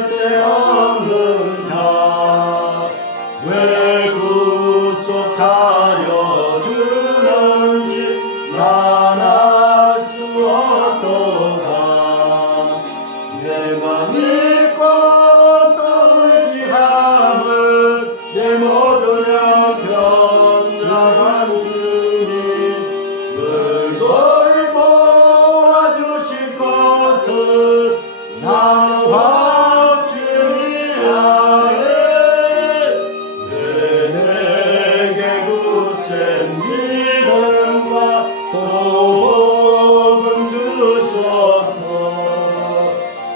쓸데없는 자 왜 구속하려 주는지 난 알 수 없도다. 내가 믿고 또 의지함은 내 모든 형편 잘하는 주님 늘 돌보아 주실 것은 나는 확실히 아네. 내게 굳센 믿음과 또 복음 주셔서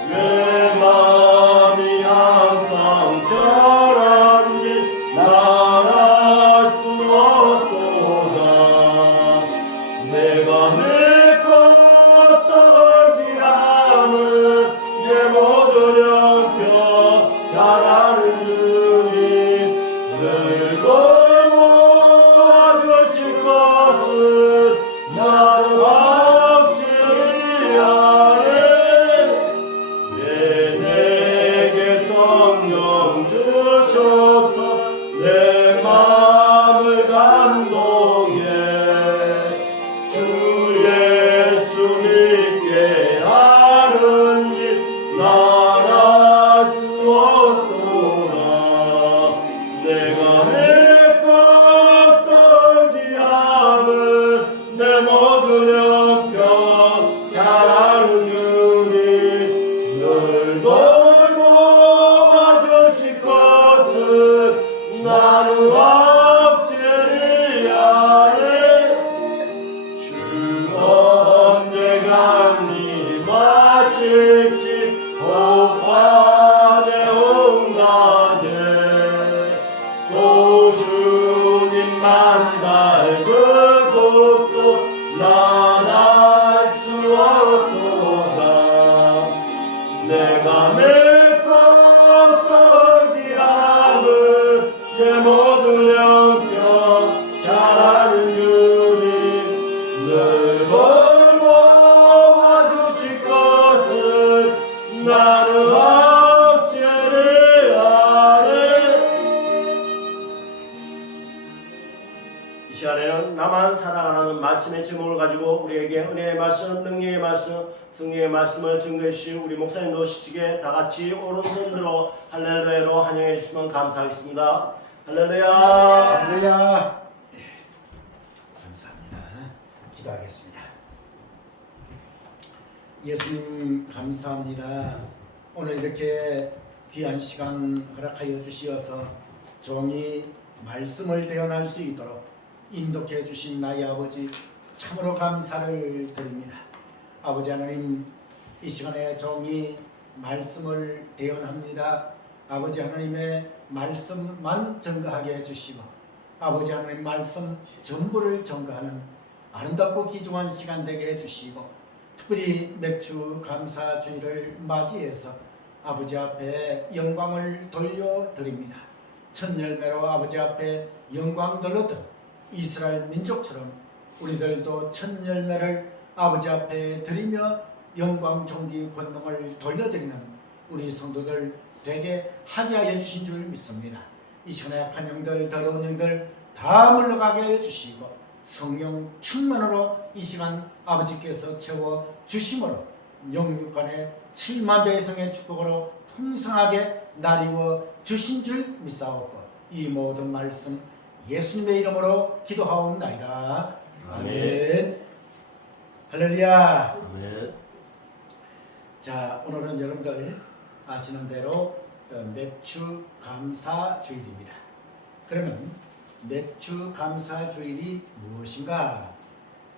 내 맘이 항상 편한지 난 알 수 없도다. 내가 믿고 또 의지함은 내 모든 형편 잘 아는 주님 늘 돌보아 주실 것은 나는 확실히 아네. 내게 성령 주셔서 내 마음을 감동해 주 예수 믿게 하는지 난 알 수 없도다. 내가 믿고 또 의지함은 내 모든 형편 잘 아는 주님 늘 돌보아 주실 것은 나는 확실히 아네. 주 언제 강림하실지 혹반에 온낮에 또 주님 만날 그 속도 난 알 수 없도다. 내가 믿고 또 의지함은 내 모든 형편 잘 아는 주님 늘 돌보아 주실 것은 나는 확실히 아네. 이 시간에는 나만 사랑하는 말씀의 제목을 가지고 우리에게 은혜의 말씀, 능력의 말씀, 승리의 말씀을 증거해 주신 우리 목사님 노시직에 다 같이 오른손 들어 할렐루야로 환영해 주시면 감사하겠습니다. 할렐루야. 할렐루야. 감사합니다. 기도하겠습니다. 예수님 감사합니다. 오늘 이렇게 귀한 시간 허락하여 주시어서 종이 말씀을 대언할 수 있도록 인도해 주신 나의 아버지 참으로 감사를 드립니다. 아버지 하나님, 이 시간에 종이 말씀을 대언합니다. 아버지 하나님의 말씀만 증거하게 해주시고 아버지 하나님 말씀 전부를 증거하는 아름답고 귀중한 시간 되게 해주시고 특별히 맥주 감사주의를 맞이해서 아버지 앞에 영광을 돌려드립니다. 첫 열매로 아버지 앞에 영광 돌렸던 이스라엘 민족처럼 우리들도 첫 열매를 아버지 앞에 드리며 영광 존귀 권능을 돌려드리는 우리 성도들 되게 하게 하여 주신 줄 믿습니다. 이 시간에 약한 영들 더러운 영들 다 물러가게 해주시고 성령 충만으로 이 시간 아버지께서 채워 주심으로 영육간의 7만 배성의 축복으로 풍성하게 나리워 주신 줄 믿사옵고 이 모든 말씀 예수님의 이름으로 기도하옵나이다. 아멘. 할렐루야. 아멘. 자, 오늘은 여러분들 아시는 대로 맥주 감사 주일입니다. 그러면 맥주 감사 주일이 무엇인가?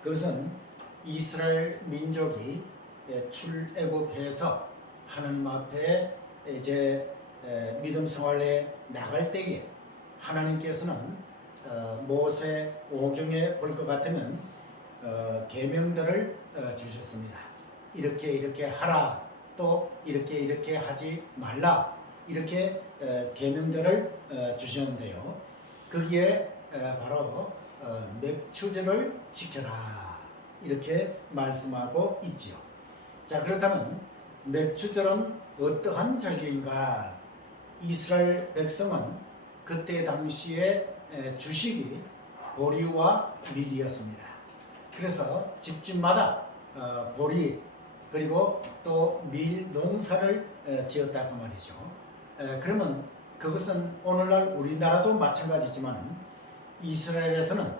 그것은 이스라엘 민족이 출애굽해서 하나님 앞에 이제 믿음 생활에 나갈 때에 하나님께서는 모세 오경에 볼 것 같으면 계명들을 주셨습니다. 이렇게 하라, 또 이렇게 하지 말라, 이렇게 계명들을 주셨는데요. 거기에 바로 맥주제를 지켜라 이렇게 말씀하고 있지요. 자, 그렇다면 맥주절은 어떠한 절기인가? 이스라엘 백성은 그때 당시에 주식이 보리와 밀이었습니다. 그래서 집집마다 보리 그리고 또 밀 농사를 지었다고 말이죠. 그러면 그것은 오늘날 우리나라도 마찬가지지만 이스라엘에서는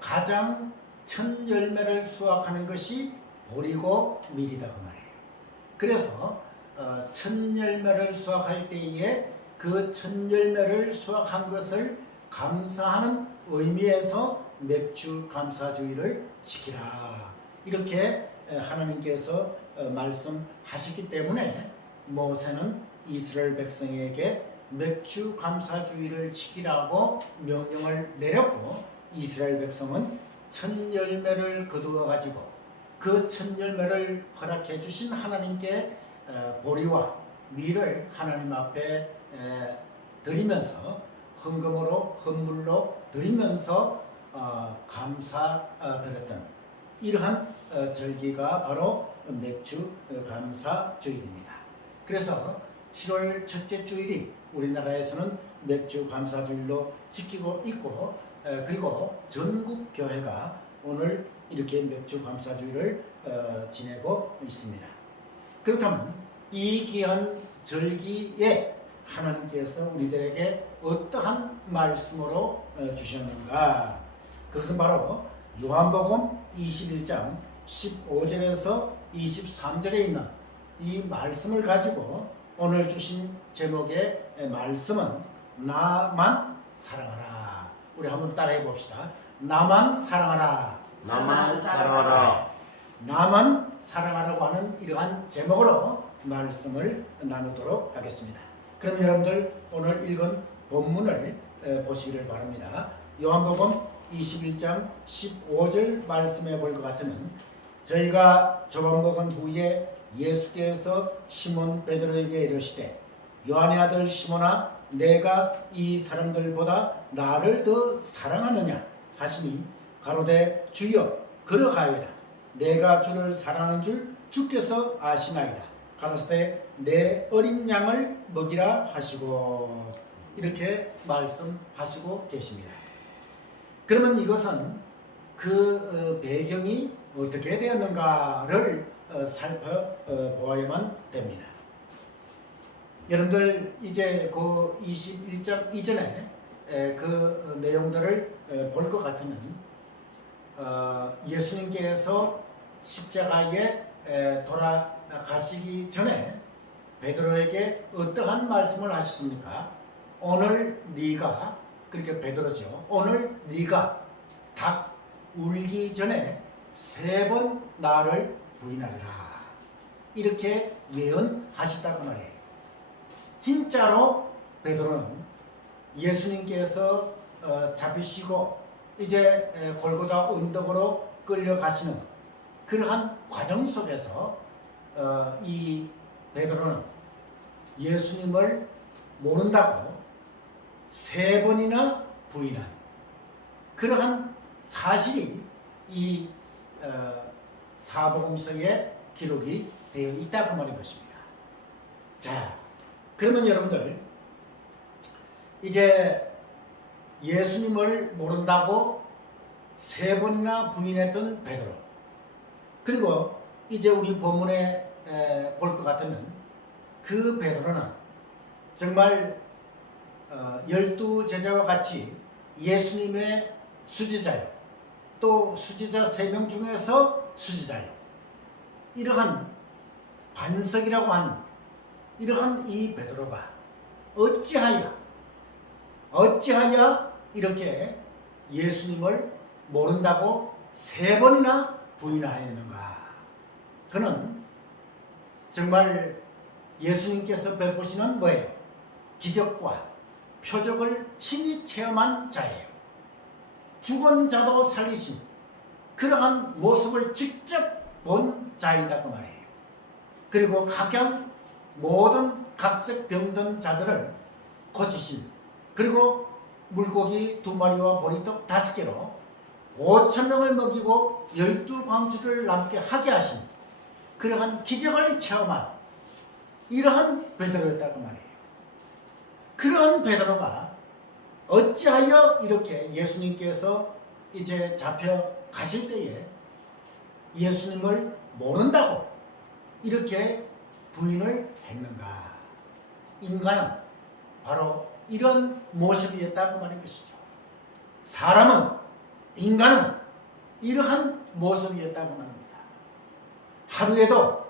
가장 첫 열매를 수확하는 것이 보리고 밀이다 그 말이에요. 그래서 첫 열매를 수확할 때에 그 첫 열매를 수확한 것을 감사하는 의미에서 맥주 감사주의를 지키라 이렇게 하나님께서 말씀하시기 때문에 모세는 이스라엘 백성에게 맥주 감사주의를 지키라고 명령을 내렸고 이스라엘 백성은 첫 열매를 거두어 가지고 그 첫 열매를 허락해 주신 하나님께 보리와 밀을 하나님 앞에 드리면서 헌금으로 헌물로 드리면서 감사드렸던 이러한 절기가 바로 맥주 감사주일입니다. 그래서 7월 첫째 주일이 우리나라에서는 맥주 감사주일로 지키고 있고 그리고 전국 교회가 오늘 이렇게 맥주 감사주일을 지내고 있습니다. 그렇다면 이 귀한 절기에 하나님께서 우리들에게 어떠한 말씀으로 주셨는가? 그것은 바로 요한복음 21장 15절에서 23절에 있는 이 말씀을 가지고 오늘 주신 제목의 말씀은 나만 사랑하라. 우리 한번 따라해 봅시다. 나만 사랑하라. 나만 사랑하라. 나만 사랑하라고 하는 이러한 제목으로 말씀을 나누도록 하겠습니다. 그럼 여러분들 오늘 읽은 본문을 보시기를 바랍니다. 요한복음 21장 15절 말씀해 볼 것 같으면 저희가 조각 먹은 후에 예수께서 시몬 베드로에게 이르시되 요한의 아들 시몬아 내가 이 사람들보다 나를 더 사랑하느냐 하시니 가로되 주여 그러하이다. 내가 주를 사랑하는 줄 주께서 아시나이다. 가로되 내 어린 양을 먹이라 하시고 이렇게 말씀하시고 계십니다. 그러면 이것은 그 배경이 어떻게 되었는가를 살펴보아야만 됩니다. 여러분들 이제 그 21장 이전에 그 내용들을 볼 것 같으면 예수님께서 십자가에 돌아가시기 전에 베드로에게 어떠한 말씀을 하셨습니까? 오늘 네가 그렇게 베드로죠. 오늘 네가 닭 울기 전에 3번 나를 부인하리라. 이렇게 예언하셨다고 말이에요. 진짜로 베드로는 예수님께서 잡히시고 이제 골고다 언덕으로 끌려가시는 그러한 과정 속에서 이 베드로는 예수님을 모른다고 3번이나 부인한 그러한 사실이 이 사복음서에 기록이 되어 있다고 말인 것입니다. 자, 그러면 여러분들 이제 예수님을 모른다고 3번이나 부인했던 베드로, 그리고 이제 우리 본문에 볼 것 같으면 그 베드로는 정말 12제자와 같이 예수님의 수지자요, 또 수지자 3명 중에서 수지자요, 이러한 반석이라고 하는 이러한 이 베드로가 어찌하여 이렇게 예수님을 모른다고 3번이나 부인하였는가? 그는 정말 예수님께서 베푸시는 뭐예요? 기적과 표적을 친히 체험한 자예요. 죽은 자도 살리신 그러한 모습을 직접 본 자이다 그 말이에요. 그리고 각양 모든 각색 병든 자들을 고치신, 그리고 물고기 2마리와 보리떡 5개로 5,000명을 먹이고 12광주를 남게 하게 하신 그러한 기적을 체험한 이러한 베드로였다고 말이에요. 그런 베드로가 어찌하여 이렇게 예수님께서 이제 잡혀 가실 때에 예수님을 모른다고 이렇게 부인을 했는가? 인간은 바로 이런 모습이었다고 말인 것이죠. 인간은 이러한 모습이었다고 말합니다. 하루에도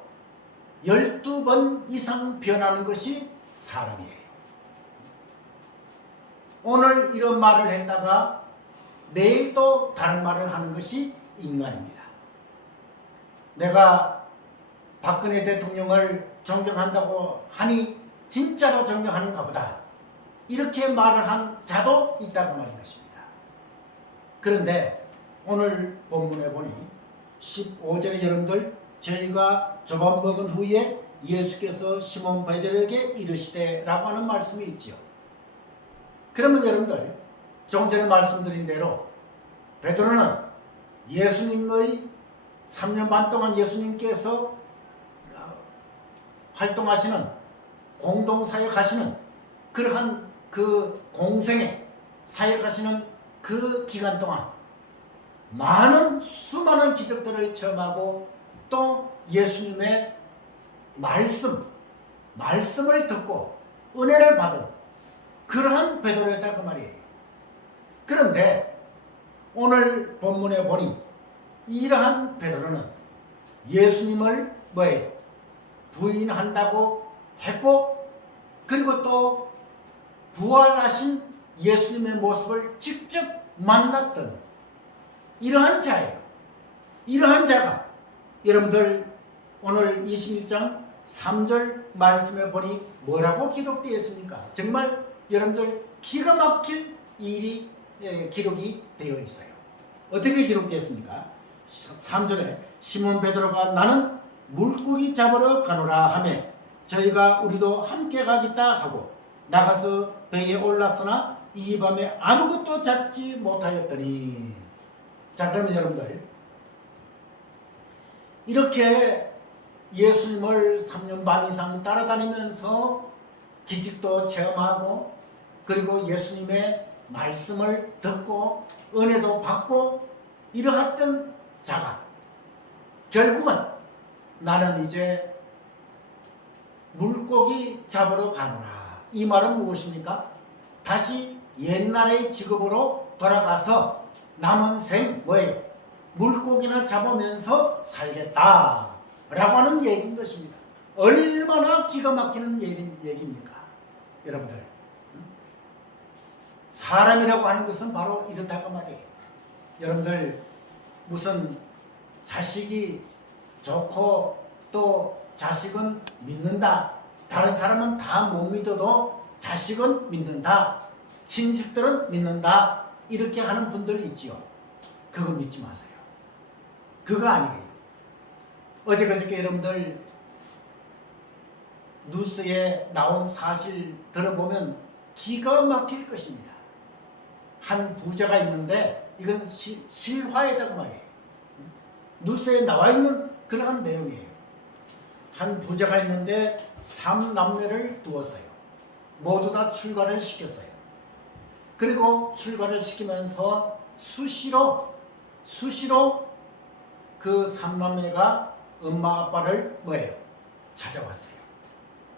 12번 이상 변하는 것이 사람이에요. 오늘 이런 말을 했다가 내일 또 다른 말을 하는 것이 인간입니다. 내가 박근혜 대통령을 존경한다고 하니 진짜로 존경하는가 보다. 이렇게 말을 한 자도 있다고 말인 것입니다. 그런데 오늘 본문에 보니 15절에 여러분들 저희가 조반 먹은 후에 예수께서 시몬 베드로에게 이르시되 라고 하는 말씀이 있지요. 그러면 여러분들 조금 전에 말씀드린 대로 베드로는 예수님의 3년 반 동안 예수님께서 활동하시는 공동사역하시는 그러한 그 공생에 사역하시는 그 기간 동안 많은 수많은 기적들을 체험하고 또 예수님의 말씀을 듣고 은혜를 받은 그러한 베드로였다 그 말이에요. 그런데 오늘 본문에 보니 이러한 베드로는 예수님을 뭐예요? 부인한다고 했고 그리고 또 부활하신 예수님의 모습을 직접 만났던 이러한 자예요. 이러한 자가 여러분들 오늘 21장 3절 말씀에 보니 뭐라고 기록되어 있습니까? 정말 여러분들 기가 막힐 일이 기록이 되어 있어요. 어떻게 기록되어 있습니까? 3절에 시몬 베드로가 나는 물고기 잡으러 가노라 하며 저희가 우리도 함께 가겠다 하고 나가서 배에 올랐으나 이 밤에 아무것도 잡지 못하였더니. 자, 그러면 여러분들 이렇게 예수님을 3년 반 이상 따라다니면서 기적도 체험하고 그리고 예수님의 말씀을 듣고 은혜도 받고 이러했던 자가 결국은 나는 이제 물고기 잡으러 가노라. 이 말은 무엇입니까? 다시 옛날의 직업으로 돌아가서 남은 생 뭐예요? 물고기나 잡으면서 살겠다 라고 하는 얘기인 것입니다. 얼마나 기가 막히는 얘기입니까? 여러분들 사람이라고 하는 것은 바로 이렇다고 말이에요. 여러분들 무슨 자식이 좋고 또 자식은 믿는다. 다른 사람은 다 못 믿어도 자식은 믿는다. 친척들은 믿는다. 이렇게 하는 분들이 있지요. 그거 믿지 마세요. 그거 아니에요. 어저께 여러분들 뉴스에 나온 사실 들어보면 기가 막힐 것입니다. 한 부자가 있는데 이건 실화이다고 말이에요. 뉴스에 나와 있는 그러한 내용이에요. 한 부자가 있는데 3남매를 두었어요. 모두 다 출가를 시켰어요. 그리고 출가를 시키면서 수시로 그 3남매가 엄마 아빠를 뭐예요? 찾아왔어요.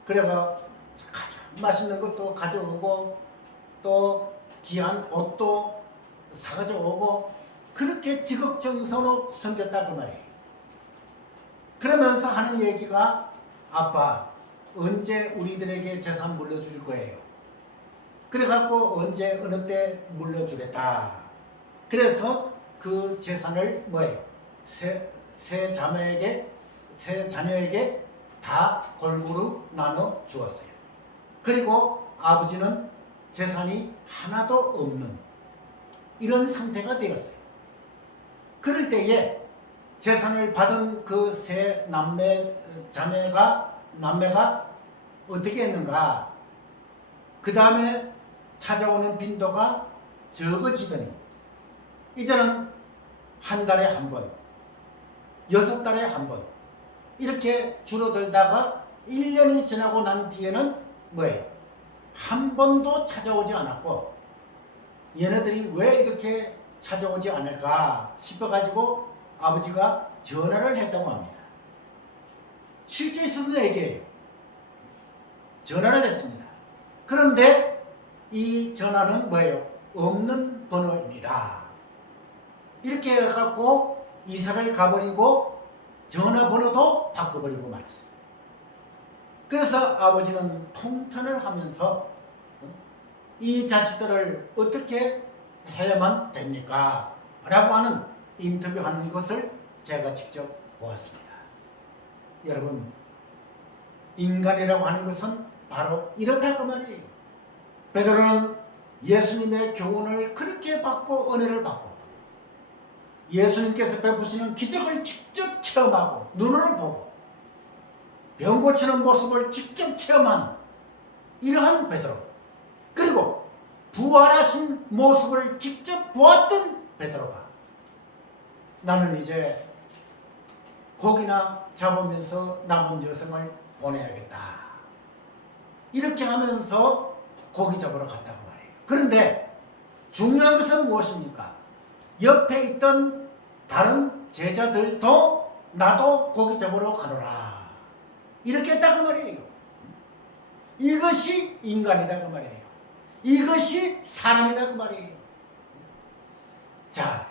그래서 맛있는 것도 가져오고 또 귀한 옷도 사가져오고 그렇게 지극정성으로 섬겼다고 말이에요. 그러면서 하는 얘기가 아빠 언제 우리들에게 재산 물려줄 거예요? 그래갖고 언제 어느 때 물려주겠다. 그래서 그 재산을 뭐예요? 세 자녀에게 다 골고루 나눠 주었어요. 그리고 아버지는 재산이 하나도 없는 이런 상태가 되었어요. 그럴 때에 재산을 받은 그 세 남매가 어떻게 했는가? 그 다음에 찾아오는 빈도가 적어지더니 이제는 한 달에 한 번, 6달에 한 번 이렇게 줄어들다가 1년이 지나고 난 뒤에는 뭐예요? 한 번도 찾아오지 않았고 얘네들이 왜 이렇게 찾아오지 않을까 싶어가지고 아버지가 전화를 했다고 합니다. 실제 있었던 얘기예요. 전화를 했습니다. 그런데 이 전화는 뭐예요? 없는 번호입니다. 이렇게 해갖고 이사를 가버리고 전화번호도 바꿔버리고 말았습니다. 그래서 아버지는 통탄을 하면서 이 자식들을 어떻게 해야만 됩니까? 라고 하는 인터뷰하는 것을 제가 직접 보았습니다. 여러분, 인간이라고 하는 것은 바로 이렇다고 말이에요. 베드로는 예수님의 교훈을 그렇게 받고 은혜를 받고 예수님께서 베푸시는 기적을 직접 체험하고 눈으로 보고 병 고치는 모습을 직접 체험한 이러한 베드로, 그리고 부활하신 모습을 직접 보았던 베드로가 나는 이제 고기나 잡으면서 남은 여성을 보내야겠다, 이렇게 하면서 고기 잡으러 갔다고 말해요. 그런데 중요한 것은 무엇입니까? 옆에 있던 다른 제자들도 나도 고기 잡으러 가노라, 이렇게 했다고 말이에요. 이것이 인간이다 그 말이에요. 이것이 사람이다 그 말이에요. 자,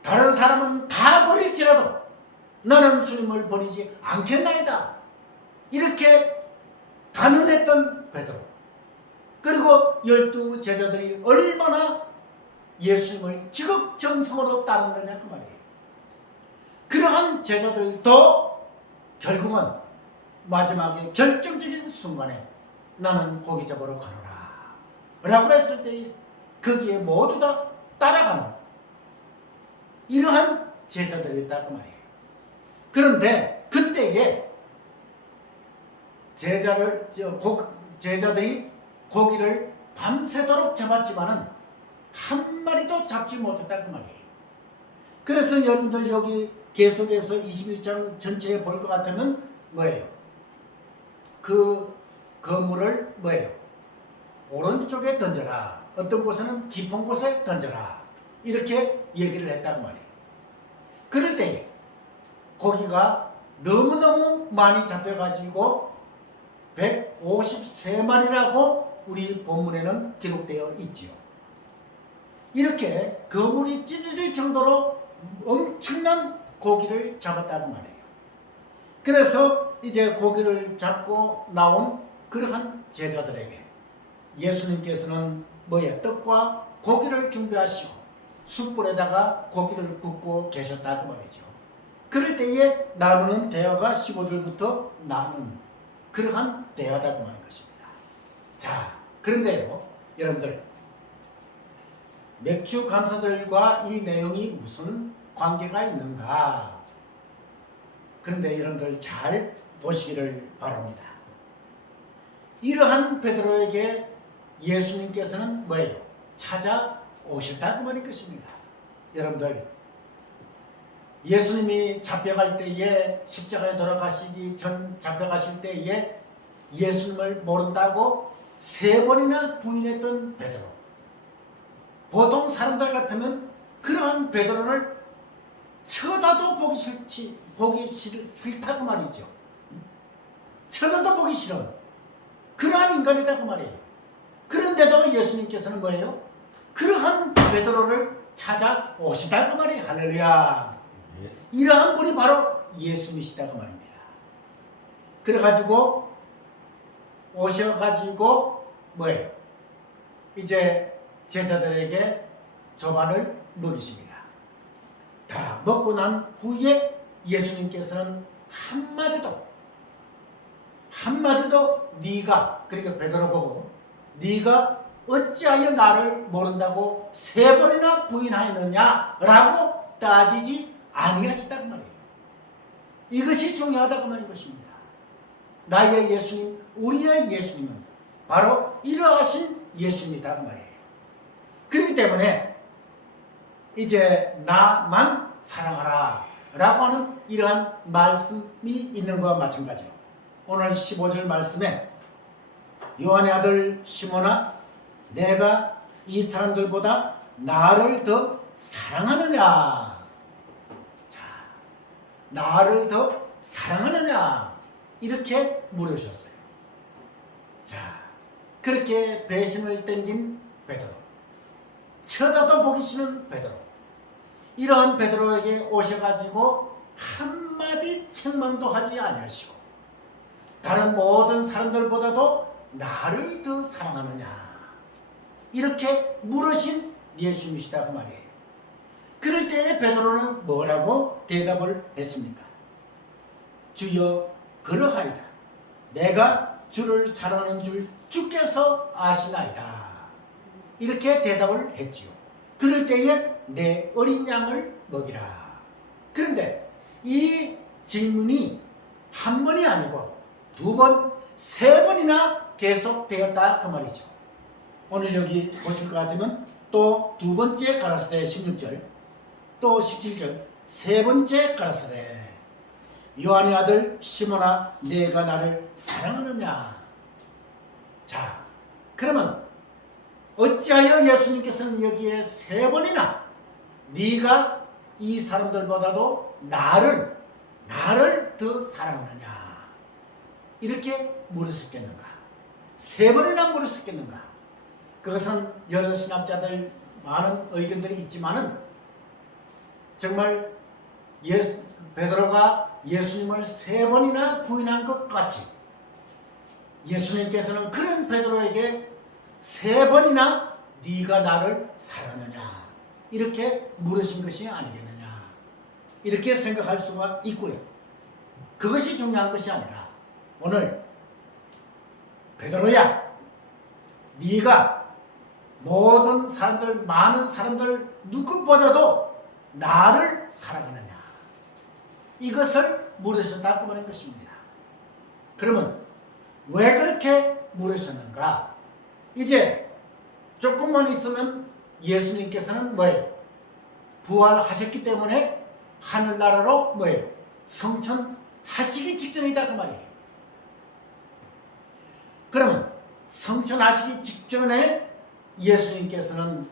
다른 사람은 다 버릴지라도 나는 주님을 버리지 않겠나이다, 이렇게 단언했던 베드로, 그리고 12 제자들이 얼마나 예수님을 지극정성으로 따랐느냐 그 말이에요. 그러한 제자들도 결국은 마지막에 결정적인 순간에 나는 고기 잡으러 가노라 라고 했을 때 거기에 모두 다 따라가는 이러한 제자들이 있다 그 말이에요. 그런데 그때에 제자들이 고기를 밤새도록 잡았지만은 한 마리도 잡지 못했다 그 말이에요. 그래서 여러분들 여기 계속해서 21장 전체에 볼 것 같으면 뭐예요? 그 그물을 뭐예요? 오른쪽에 던져라, 어떤 곳에는 깊은 곳에 던져라, 이렇게 얘기를 했단 말이에요. 그럴 때 고기가 너무너무 많이 잡혀가지고 153마리라고 우리 본문에는 기록되어 있지요. 이렇게 그물이 찢어질 정도로 엄청난 고기를 잡았다고 말해요. 그래서 이제 고기를 잡고 나온 그러한 제자들에게 예수님께서는 떡과 고기를 준비하시고 숯불에다가 고기를 굽고 계셨다고 말이죠. 그럴 때에 나누는 대화가 15절부터 나눈 그러한 대화다고 하는 것입니다. 자, 그런데요, 여러분들, 맥주 감사절과 이 내용이 무슨 관계가 있는가? 그런데 여러분들 잘 보시기를 바랍니다. 이러한 베드로에게 예수님께서는 뭐예요? 찾아오셨다고 말할 것입니다. 여러분들, 예수님이 잡혀갈 때에 십자가에 돌아가시기 전 잡혀가실 때에 예수님을 모른다고 3번이나 부인했던 베드로. 보통 사람들 같으면 그러한 베드로를 쳐다도 보기 싫다고 말이죠. 쳐다도 보기 싫은 그러한 인간이다고 말이에요. 그런데도 예수님께서는 뭐예요? 그러한 베드로를 찾아오시다고 말이에요. 할렐루야. 이러한 분이 바로 예수님이시다고 말입니다. 그래가지고 오셔가지고 뭐예요? 이제 제자들에게 조반을 먹이십니다. 다 먹고 난 후에 예수님께서는 한마디도 네가, 그러니까 베드로 보고 네가 어찌하여 나를 모른다고 3번이나 부인하였느냐라고 따지지 아니하셨다는 말이에요. 이것이 중요하다고 말인 것입니다. 나의 예수님, 우리의 예수님은 바로 이러하신 예수님이다 말이에요. 그렇기 때문에 이제 나만 사랑하라 라고 하는 이러한 말씀이 있는 것과 마찬가지로 오늘 15절 말씀에 요한의 아들 시몬아 내가 이 사람들보다 나를 더 사랑하느냐? 자, 나를 더 사랑하느냐? 이렇게 물으셨어요. 자, 그렇게 배신을 땡긴 베드로, 쳐다도 보기 싫은 베드로, 이러한 베드로에게 오셔가지고 한마디 책망도 하지 아니하시고 다른 모든 사람들보다도 나를 더 사랑하느냐 이렇게 물으신 예수님이시다 그 말이에요. 그럴 때 베드로는 뭐라고 대답을 했습니까? 주여 그러하이다. 내가 주를 사랑하는 줄 주께서 아시나이다. 이렇게 대답을 했지요. 그럴 때에 내 어린 양을 먹이라. 그런데 이 질문이 한 번이 아니고 두 번, 세 번이나 계속되었다 그 말이죠. 오늘 여기 보실 것 같으면 또 두 번째 가라사대 16절, 또 17절, 세 번째 가라사대 요한의 아들 시몬아 내가 나를 사랑하느냐? 자, 그러면 어찌하여 예수님께서는 여기에 세 번이나 네가 이 사람들보다도 나를 더 사랑하느냐 이렇게 물으셨겠는가? 세 번이나 물으셨겠는가? 그것은 여러 신학자들 많은 의견들이 있지만은 정말 베드로가 예수님을 세 번이나 부인한 것 같이 예수님께서는 그런 베드로에게 세 번이나 네가 나를 사랑하느냐 이렇게 물으신 것이 아니겠느냐 이렇게 생각할 수가 있고요. 그것이 중요한 것이 아니라 오늘 베드로야 네가 모든 사람들 많은 사람들 누구보다도 나를 사랑하느냐 이것을 물으셨다고 말한 것입니다. 그러면 왜 그렇게 물으셨는가? 이제 조금만 있으면 예수님께서는 뭐예요? 부활하셨기 때문에 하늘나라로 뭐예요? 성천하시기 직전이다 그 말이에요. 그러면 성천하시기 직전에 예수님께서는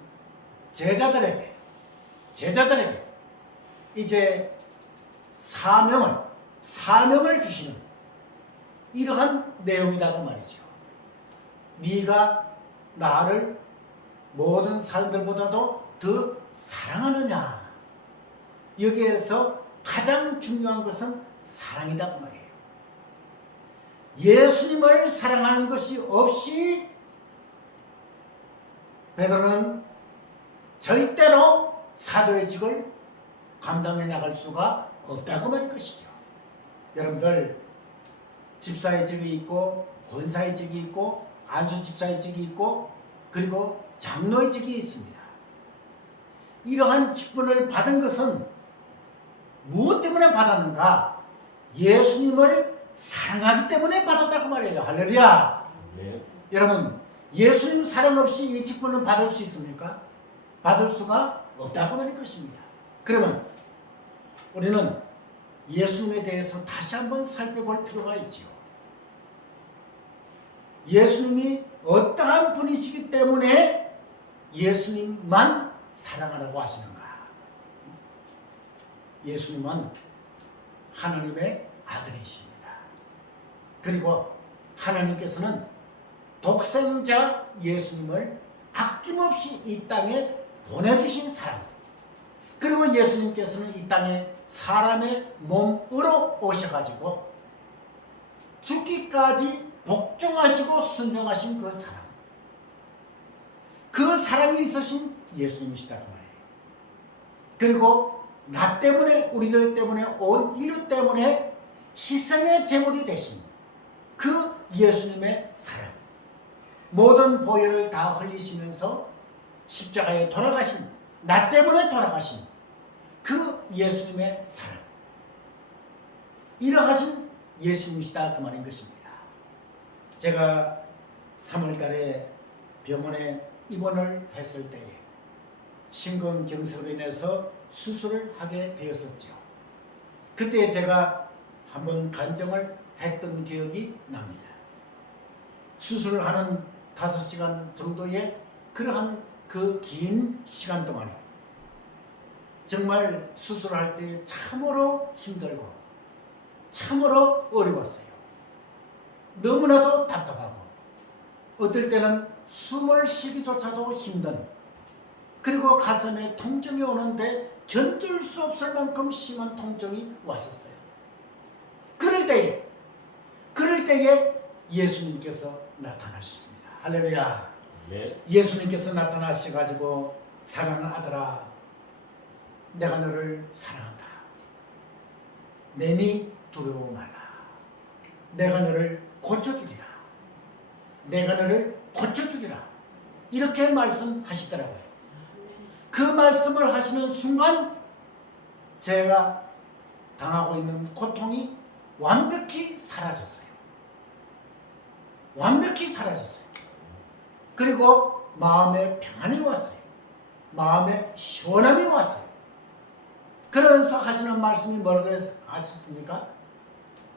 제자들에게 이제 사명을 주시는 이러한 내용이다 그 말이죠. 네가 나를 모든 사람들보다도 더 사랑하느냐? 여기에서 가장 중요한 것은 사랑이다 그 말이에요. 예수님을 사랑하는 것이 없이 베드로는 절대로 사도의 직을 감당해 나갈 수가 없다고 말할 것이죠. 여러분들 집사의 직이 있고 권사의 직이 있고 안수 집사의 직이 있고 그리고 장로의 직이 있습니다. 이러한 직분을 받은 것은 무엇 때문에 받았는가? 예수님을 사랑하기 때문에 받았다고 말해요. 할렐루야. 네. 여러분 예수님 사랑 없이 이 직분을 받을 수 있습니까? 받을 수가 없다고 말할 것입니다. 그러면 우리는 예수님에 대해서 다시 한번 살펴볼 필요가 있지요. 예수님이 어떠한 분이시기 때문에 예수님만 사랑하라고 하시는가? 예수님은 하나님의 아들이십니다. 그리고 하나님께서는 독생자 예수님을 아낌없이 이 땅에 보내주신 사람, 그리고 예수님께서는 이 땅에 사람의 몸으로 오셔가지고 죽기까지 복종하시고 순종하신 그 사랑, 그 사랑이 있으신 예수님이시다 그 말이에요. 그리고 나 때문에 우리들 때문에 온 인류 때문에 희생의 제물이 되신 그 예수님의 사랑, 모든 보혈을 다 흘리시면서 십자가에 돌아가신, 나 때문에 돌아가신 그 예수님의 사랑, 이러하신 예수님이시다 그 말인 것입니다. 제가 3월달에 병원에 입원을 했을 때에 심근경색으로 인해서 수술을 하게 되었었죠. 그때 제가 한번 간증을 했던 기억이 납니다. 수술을 하는 5시간 정도의 그러한 그 긴 시간 동안에 정말 수술할 때 참으로 힘들고 참으로 어려웠어요. 너무나도 답답하고 어떨 때는 숨을 쉬기조차도 힘든, 그리고 가슴에 통증이 오는데 견딜 수 없을 만큼 심한 통증이 왔었어요. 그럴 때에 예수님께서 나타나셨습니다. 할렐루야. 네. 예수님께서 나타나셔가지고 사랑하는 아들아, 내가 너를 사랑한다. 내니 두려워 말라. 내가 너를 고쳐주리라. 내가 너를 고쳐주리라. 이렇게 말씀하시더라고요. 그 말씀을 하시는 순간 제가 당하고 있는 고통이 완벽히 사라졌어요. 완벽히 사라졌어요. 그리고 마음에 평안이 왔어요. 마음에 시원함이 왔어요. 그러면서 하시는 말씀이 뭐라고 하셨습니까?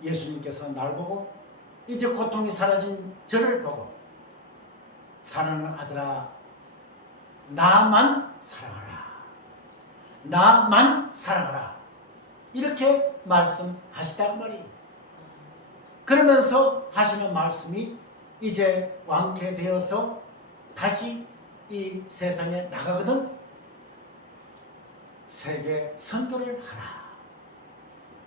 예수님께서 날 보고 이제 고통이 사라진 저를 보고 사랑하는 아들아, 나만 사랑하라. 나만 사랑하라. 이렇게 말씀하시단 말이에요. 그러면서 하시는 말씀이 이제 완쾌되어서 다시 이 세상에 나가거든 세계 선교를 하라.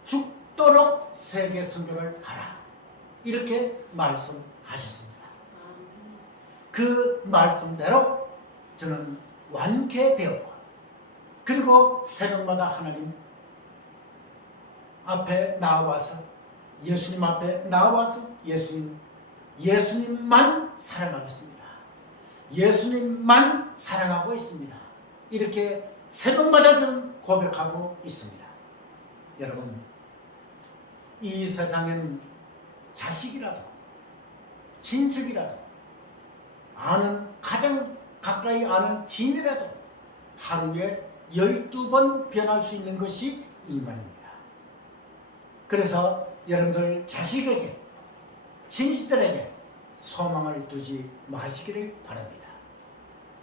죽도록 세계 선교를 하라. 이렇게 말씀하셨습니다. 그 말씀대로 저는 완쾌되었고, 그리고 새벽마다 하나님 앞에 나와서 예수님 앞에 나와서 예수님만 사랑하겠습니다. 예수님만 사랑하고 있습니다. 이렇게 새벽마다 저는 고백하고 있습니다. 여러분, 이 세상엔 자식이라도 친척이라도 아는 가장 가까이 아는 지인이라도 하루에 12번 변할 수 있는 것이 인간입니다. 그래서 여러분들 자식에게 친지들에게 소망을 두지 마시기를 바랍니다.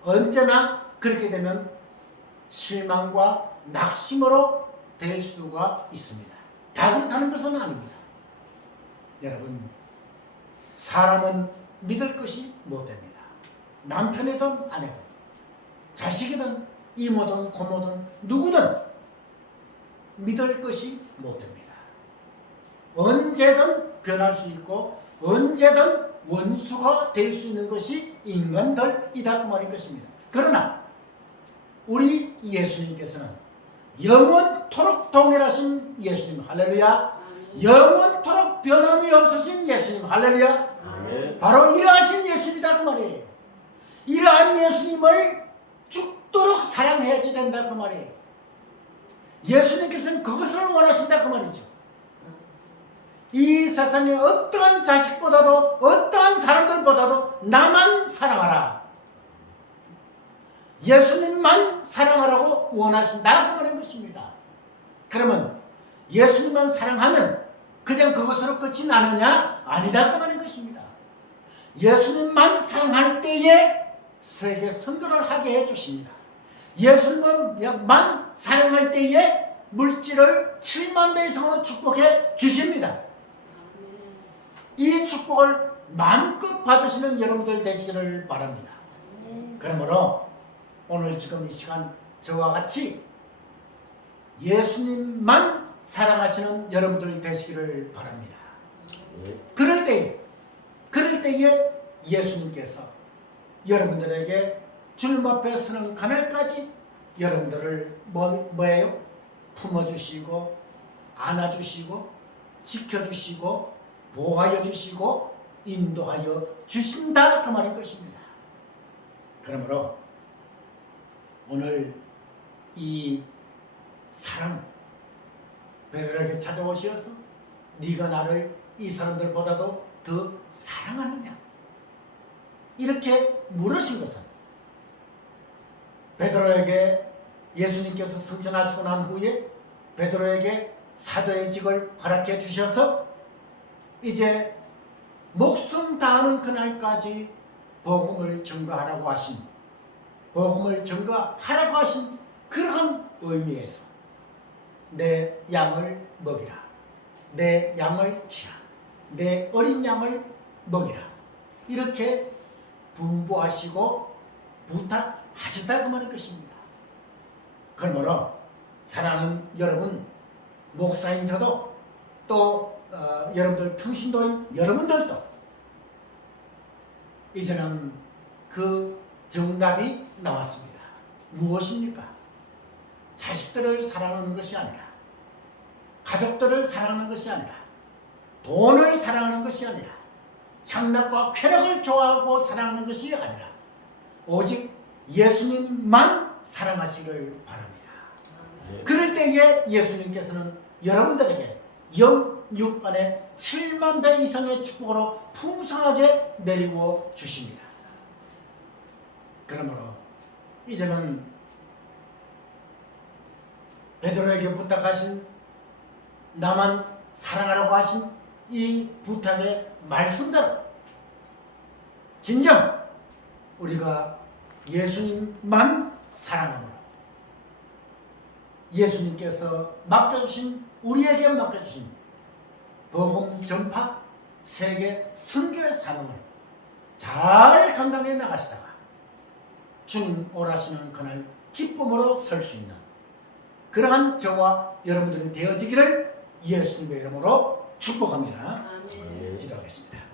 언제나 그렇게 되면 실망과 낙심으로 될 수가 있습니다. 다 그렇다는 것은 아닙니다. 여러분, 사람은 믿을 것이 못됩니다. 남편이든 아내든 자식이든 이모든 고모든 누구든 믿을 것이 못됩니다. 언제든 변할 수 있고 언제든 원수가 될 수 있는 것이 인간들이다 그 말인 것입니다. 그러나 우리 예수님께서는 영원토록 동일하신 예수님, 할렐루야. 영원토록 변함이 없으신 예수님, 할렐루야. 네. 바로 이러하신 예수님이다 그 말이에요. 이러한 예수님을 죽도록 사랑해야지 된다 그 말이에요. 예수님께서는 그것을 원하신다 그 말이죠. 이 세상에 어떠한 자식보다도 어떠한 사람들보다도 나만 사랑하라. 예수님만 사랑하라고 원하신다 그 말인 것입니다. 그러면 예수님만 사랑하면 그냥 그것으로 끝이 나느냐? 아니다 그 말인 것입니다. 예수님만 사랑할 때에 세계 선교를 하게 해주십니다. 예수님만 사랑할 때에 물질을 7만 배 이상으로 축복해 주십니다. 이 축복을 마음껏 받으시는 여러분들 되시기를 바랍니다. 그러므로 오늘 지금 이 시간 저와 같이 예수님만 사랑하시는 여러분들 되시기를 바랍니다. 그럴 때에 예수님께서 여러분들에게 주님 앞에 서는 그날까지 여러분들을 뭐예요? 품어주시고 안아주시고 지켜주시고 보호하여 주시고 인도하여 주신다 그 말인 것입니다. 그러므로 오늘 이 사랑 베드로에게 찾아오셔서 네가 나를 이 사람들보다도 더 사랑하느냐 이렇게 물으신 것은 베드로에게 예수님께서 승천하시고 난 후에 베드로에게 사도의 직을 허락해 주셔서 이제 목숨 다하는 그날까지 복음을 전가하라고 하신, 복음을 전가하라고 하신 그러한 의미에서 내 양을 먹이라, 내 양을 치라, 내 어린 양을 먹이라, 이렇게 분부하시고 부탁하셨다고 말하는 것입니다. 그러므로 사랑하는 여러분, 목사인 저도 또 여러분들 평신도인 여러분들도 이제는 그 정답이 나왔습니다. 무엇입니까? 자식들을 사랑하는 것이 아니라, 가족들을 사랑하는 것이 아니라, 돈을 사랑하는 것이 아니라, 향락과 쾌락을 좋아하고 사랑하는 것이 아니라 오직 예수님만 사랑하시길 바랍니다. 그럴 때에 예수님께서는 여러분들에게 영육간의 7만 배 이상의 축복으로 풍성하게 내리고 주십니다. 그러므로 이제는 베드로에게 부탁하신, 나만 사랑하라고 하신 이 부탁의 말씀대로 진정 우리가 예수님만 사랑함으로 예수님께서 맡겨주신, 우리에게 맡겨주신 복음 전파 세계 선교의 사명을 잘 감당해 나가시다가 주님 오라시는 그날 기쁨으로 설 수 있는 그러한 저와 여러분들이 되어지기를 예수님의 이름으로 축복합니다. 아멘. 기도하겠습니다.